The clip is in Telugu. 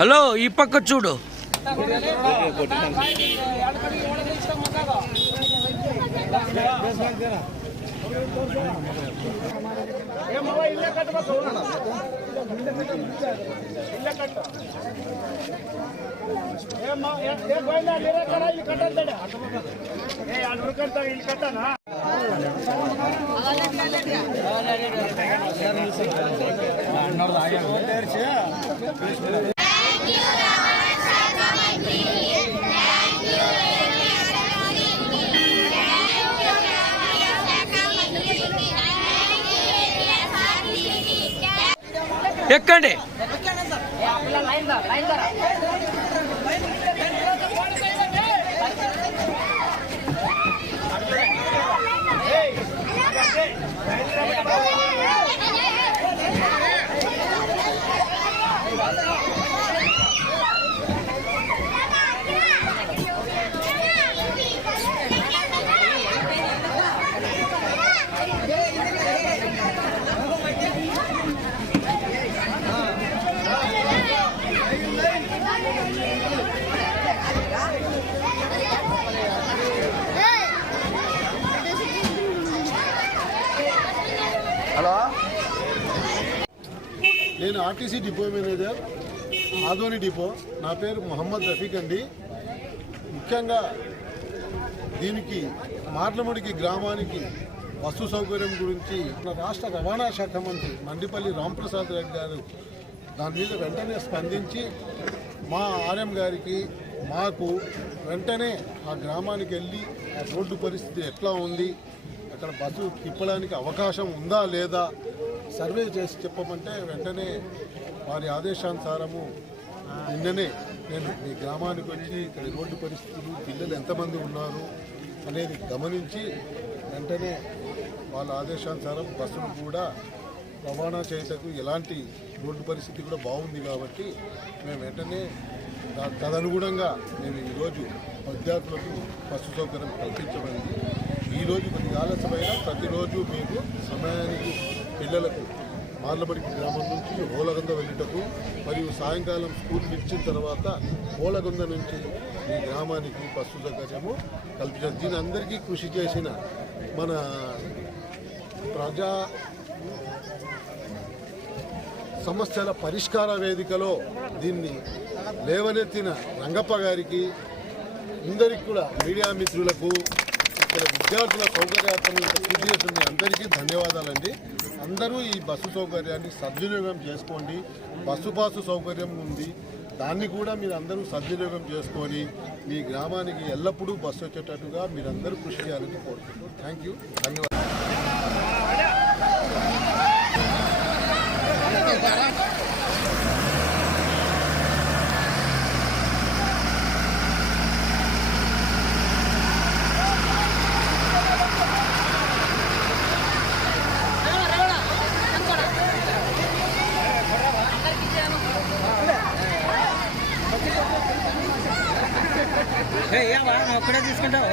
హలో ఈ పక్క చూడు. ఎక్కండి. హలో, నేను RTC depot manager, Adoni depot. నా పేరు మొహమ్మద్ రఫీక్ అండి. ముఖ్యంగా దీనికి మార్లముడికి గ్రామానికి బస్సు సౌకర్యం గురించి మన రాష్ట్ర రవాణా శాఖ మంత్రి మండిపల్లి రాంప్రసాద్ రెడ్డి గారు దాని మీద వెంటనే స్పందించి మా ఆర్ఎం గారికి మాకు వెంటనే ఆ గ్రామానికి వెళ్ళి ఆ రోడ్డు పరిస్థితి ఎట్లా ఉంది, అక్కడ బస్సు తిప్పడానికి అవకాశం ఉందా లేదా సర్వే చేసి చెప్పమంటే వెంటనే వారి ఆదేశానుసారము నిన్ననే నేను మీ గ్రామానికి వచ్చి ఇక్కడ రోడ్డు పరిస్థితులు, పిల్లలు ఎంతమంది ఉన్నారు అనేది గమనించి వెంటనే వాళ్ళ ఆదేశానుసారం బస్సులు కూడా రవాణా చేయటకు ఎలాంటి రోడ్డు పరిస్థితి కూడా బాగుంది కాబట్టి మేము వెంటనే తదనుగుణంగా మేము ఈరోజు విద్యార్థులకు బస్సు సౌకర్యం కల్పించబడింది. ఈరోజు కొద్దిగా ఆలస్యమైన ప్రతిరోజు మీకు సమయానికి పిల్లలకు మార్లబడికి గ్రామం నుంచి హోలగొంద వెళ్ళేటకు మరియు సాయంకాలం స్కూల్ ఇచ్చిన తర్వాత హోలగొంద నుంచి మీ గ్రామానికి బస్సు సౌకర్యము కల్పించారు. దీని అందరికీ కృషి చేసిన మన ప్రజా సమస్యల పరిష్కార వేదికలో దీన్ని లేవనెత్తిన రంగప్ప గారికి, అందరికీ కూడా మీడియా మిత్రులకు, ఇక్కడ విద్యార్థుల సౌకర్యార్థం కృషి చేస్తున్న అందరికీ ధన్యవాదాలండి. అందరూ ఈ బస్సు సౌకర్యాన్ని సద్వినియోగం చేసుకోండి. బస్సు పాసు సౌకర్యం ఉంది, దాన్ని కూడా మీరు అందరూ సద్వినియోగం చేసుకొని మీ గ్రామానికి ఎల్లప్పుడూ బస్సు వచ్చేటట్టుగా మీరందరూ కృషి చేయాలని కోరుకుంటున్నాను. థ్యాంక్ యూ, ధన్యవాదాలు. ఒక్కడే తీసుకుంటావు.